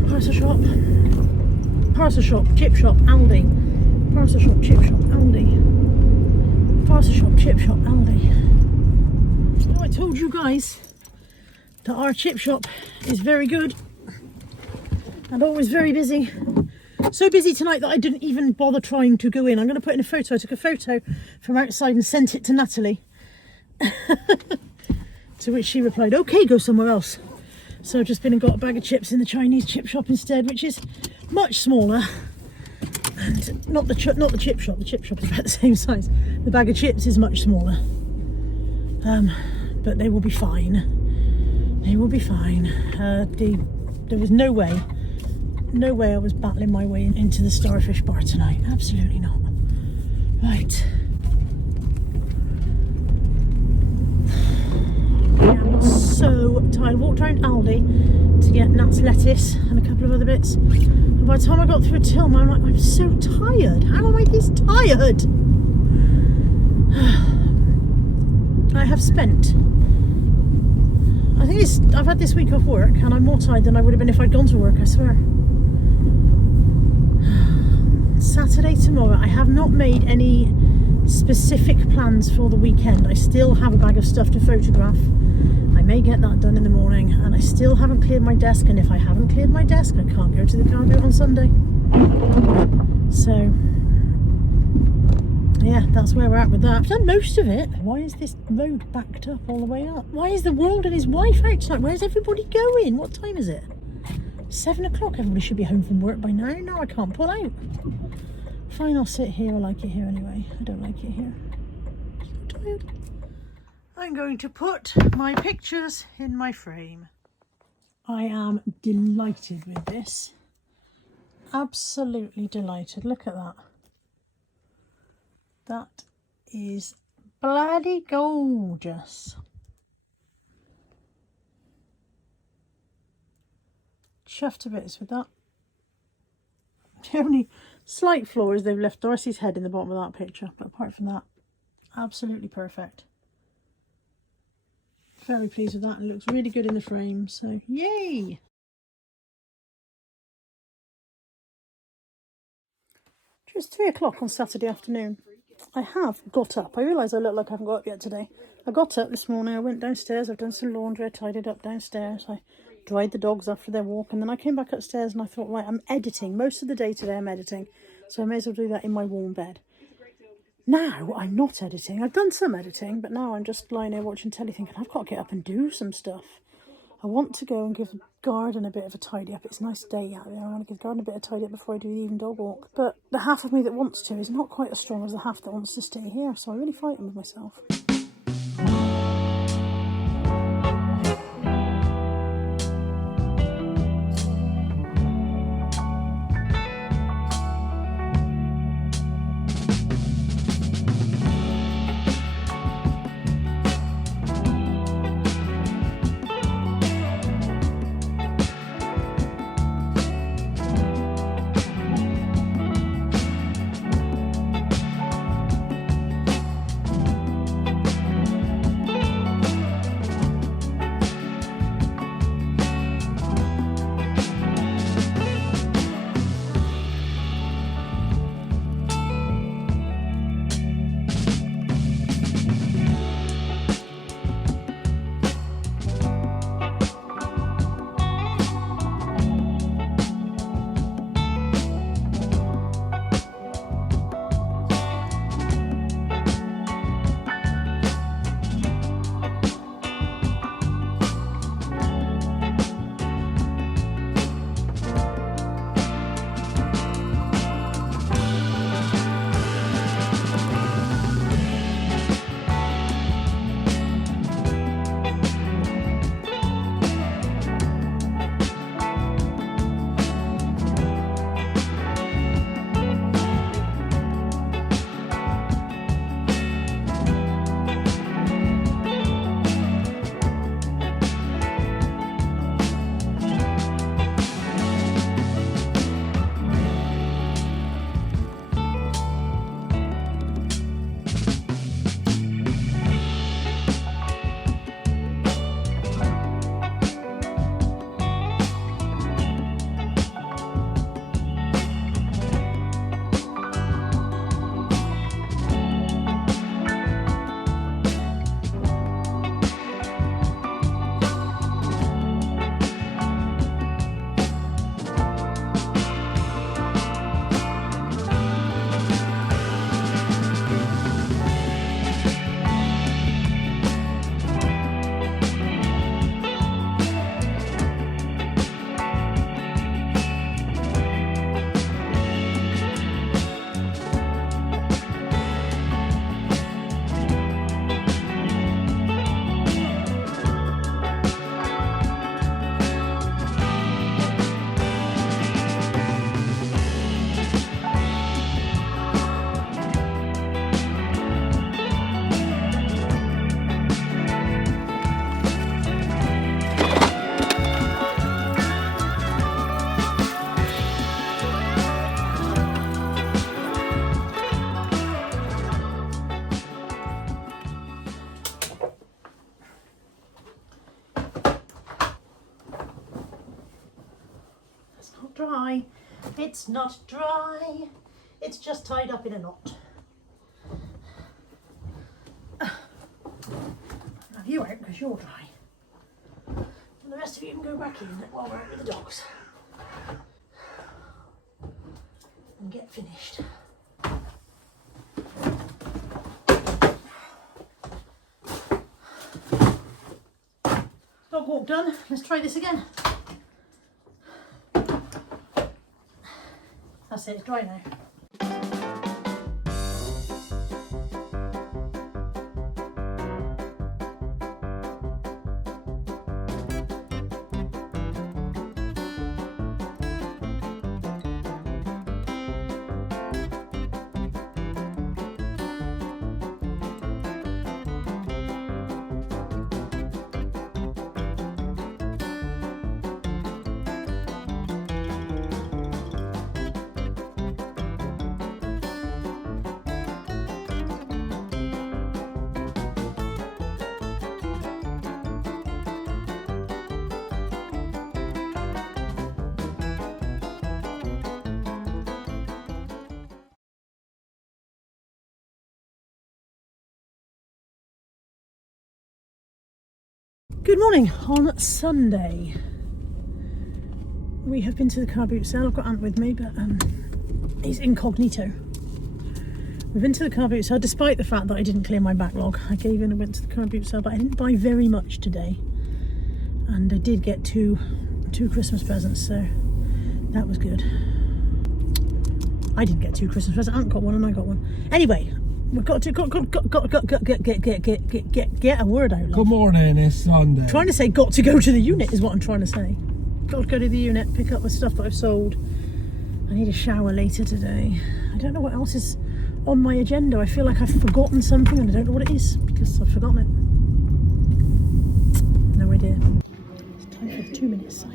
Parcel shop. Parcel shop, chip shop, Aldi. Parcel shop, chip shop, Aldi. Parcel shop, chip shop, Aldi. So I told you guys that our chip shop is very good and always very busy. So busy tonight that I didn't even bother trying to go in. I'm going to put in a photo. I took a photo from outside and sent it to Natalie. To which she replied, okay, go somewhere else. So I've just been and got a bag of chips in the Chinese chip shop instead, which is much smaller. And not the chip shop. The chip shop is about the same size. The bag of chips is much smaller. But they will be fine. They will be fine. There was no way I was battling my way into the Starfish bar tonight. Absolutely not. Right. Yeah, I'm so tired. I walked around Aldi to get Nat's lettuce and a couple of other bits. And by the time I got through Tilma, I'm like, I'm so tired. How am I this tired? I have spent, I've had this week off work, and I'm more tired than I would have been if I'd gone to work, I swear. Saturday tomorrow, I have not made any specific plans for the weekend. I still have a bag of stuff to photograph. I may get that done in the morning, and I still haven't cleared my desk, and if I haven't cleared my desk, I can't go to the car boot on Sunday. So yeah, that's where we're at with that. I've done most of it. Why is this road backed up all the way up? Why is the world and his wife out tonight? Where's everybody going? What time is it? 7 o'clock. Everybody should be home from work by now. No, I can't pull out. Fine, I'll sit here. I like it here anyway. I don't like it here. I'm so tired. I'm going to put my pictures in my frame. I am delighted with this. Absolutely delighted. Look at that. That is bloody gorgeous. Chuffed to bits with that. The only slight flaw is they've left Darcy's head in the bottom of that picture, but apart from that, absolutely perfect. Very pleased with that. It looks really good in the frame, so yay! It's 3 o'clock on Saturday afternoon. I have got up. I realise I look like I haven't got up yet today. I got up this morning, I went downstairs, I've done some laundry, I tidied up downstairs, I dried the dogs after their walk, and then I came back upstairs and I thought, right, I'm editing. Most of the day today I'm editing, so I may as well do that in my warm bed. Now I'm not editing. I've done some editing, but now I'm just lying here watching telly thinking, I've got to get up and do some stuff. I want to go and give the garden a bit of a tidy up. It's a nice day out there. I want to give the garden a bit of tidy up before I do the evening dog walk. But the half of me that wants to is not quite as strong as the half that wants to stay here, so I'm really fighting with myself. Dry. It's not dry. It's just tied up in a knot. Now you out because you're dry. And the rest of you can go back in while we're out with the dogs. And get finished. Dog walk done. Let's try this again. That's it, it's dry now. Good morning on Sunday. We have been to the car boot sale. I've got Ant with me, but he's incognito. We've been to the car boot sale despite the fact that I didn't clear my backlog. I gave in and went to the car boot sale, but I didn't buy very much today. And I did get two Christmas presents, so that was good. I didn't get 2 Christmas presents. Ant got one and I got one. Anyway, we've got to get a word out. Love. Good morning, it's Sunday. Trying to say got to go to the unit is what I'm trying to say. Got to go to the unit, pick up the stuff that I've sold. I need a shower later today. I don't know what else is on my agenda. I feel like I've forgotten something and I don't know what it is because I've forgotten it. No idea. It's time for 2 minutes silence.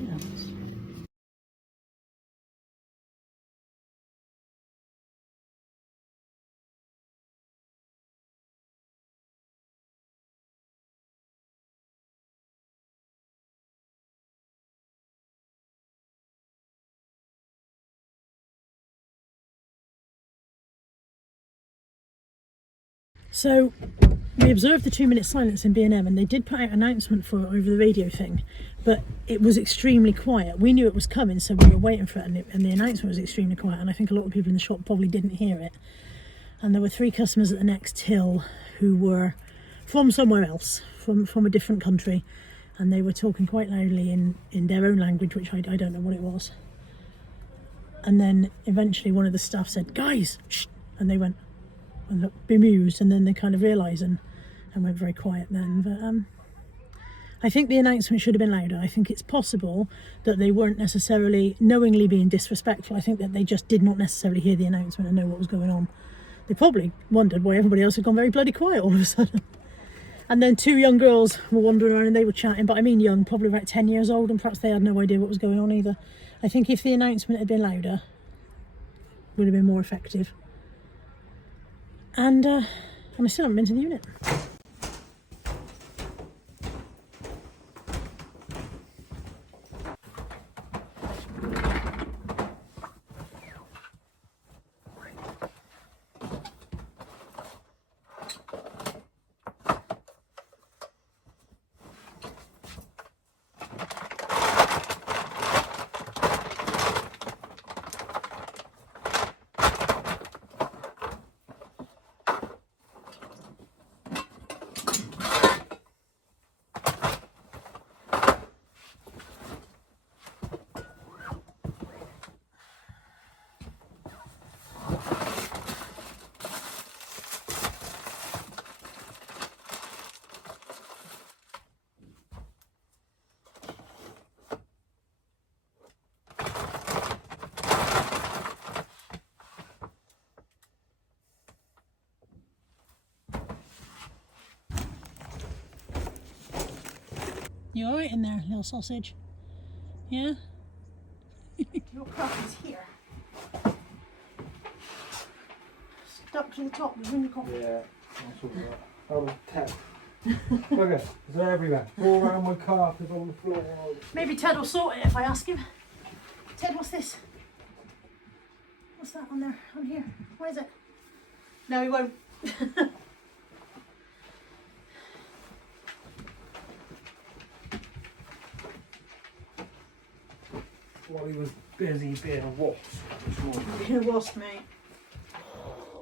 So we observed the 2 minute silence in B&M and they did put out an announcement for it over the radio thing, but it was extremely quiet. We knew it was coming, so we were waiting for it, and the announcement was extremely quiet, and I think a lot of people in the shop probably didn't hear it. And there were 3 customers at the next till who were from somewhere else, from a different country, and they were talking quite loudly in their own language, which I don't know what it was. And then eventually one of the staff said, "Guys, shh," and they went and looked bemused, and then they kind of realised and went very quiet then. But I think the announcement should have been louder. I think it's possible that they weren't necessarily knowingly being disrespectful. I think that they just did not necessarily hear the announcement and know what was going on. They probably wondered why everybody else had gone very bloody quiet all of a sudden. And then 2 young girls were wandering around and they were chatting, but I mean young, probably about 10 years old, and perhaps they had no idea what was going on either. I think if the announcement had been louder, it would have been more effective. And I still haven't been to the unit. You alright in there, little sausage? Yeah? Your crap is here. Stuck to the top of the coffee. Yeah, that's all right. Oh, Ted. Look at it, they're everywhere. All around my carpet, on the floor. Maybe Ted will sort it if I ask him. Ted, what's this? What's that on there? On here? What is it? No, he won't. While he was busy being a wasp. Being a wasp, mate.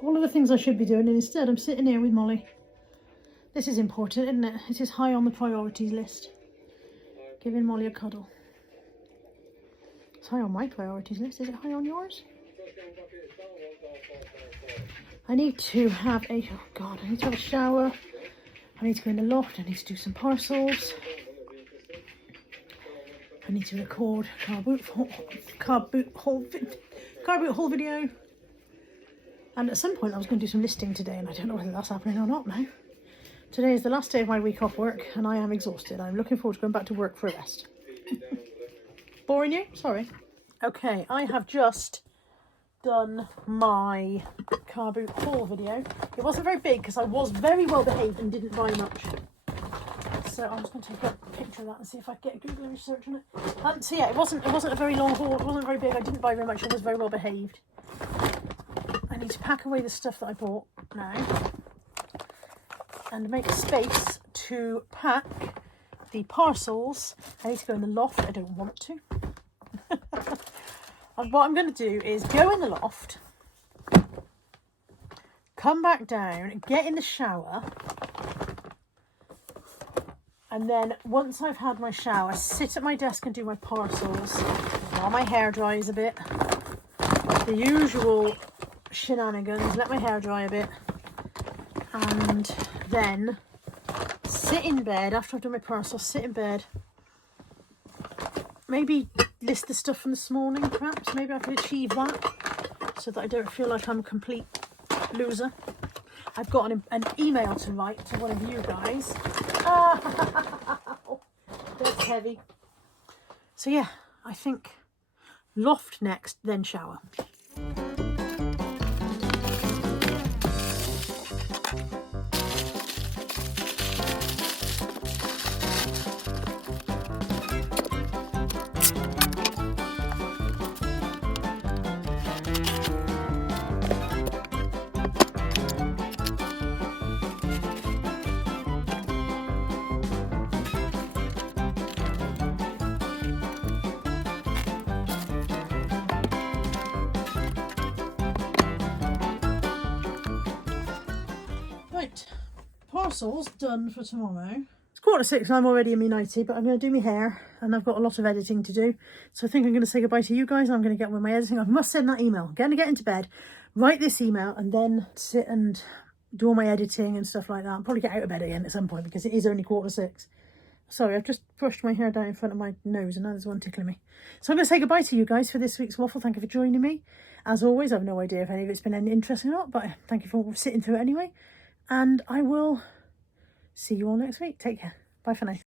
All of the things I should be doing, and instead I'm sitting here with Molly. This is important, isn't it? It is high on the priorities list. Giving Molly a cuddle. It's high on my priorities list. Is it high on yours? I need to have a... Oh God, I need to have a shower. I need to go in the loft. I need to do some parcels. I need to record car boot haul video. And at some point I was going to do some listing today, and I don't know whether that's happening or not now. Today is the last day of my week off work and I am exhausted. I'm looking forward to going back to work for a rest. Boring you? Sorry. Okay, I have just done my car boot haul video. It wasn't very big because I was very well behaved and didn't buy much. So I'm just going to take a picture of that and see if I can get a Google image search on it. So yeah, it wasn't a very long haul. It wasn't very big. I didn't buy very much. I was very well behaved. I need to pack away the stuff that I bought now and make space to pack the parcels. I need to go in the loft. I don't want to. And what I'm going to do is go in the loft, come back down, get in the shower, and then once I've had my shower, sit at my desk and do my parcels while my hair dries a bit. The usual shenanigans, let my hair dry a bit, and then sit in bed after I've done my parcels, sit in bed, maybe list the stuff from this morning, perhaps. Maybe I can achieve that so that I don't feel like I'm a complete loser. I've got an email to write to one of you guys. That's heavy. So yeah, I think loft next, then shower. Right, parcels done for tomorrow. It's 5:45 and I'm already in my nightie, but I'm going to do my hair and I've got a lot of editing to do. So I think I'm going to say goodbye to you guys. I'm going to get on with my editing. I must send that email. I'm going to get into bed, write this email, and then sit and do all my editing and stuff like that. I'll probably get out of bed again at some point because it is only 5:45. Sorry, I've just brushed my hair down in front of my nose and now there's one tickling me. So I'm going to say goodbye to you guys for this week's waffle. Thank you for joining me. As always, I have no idea if any of it's been any interesting or not, but thank you for sitting through it anyway. And I will see you all next week. Take care. Bye for now.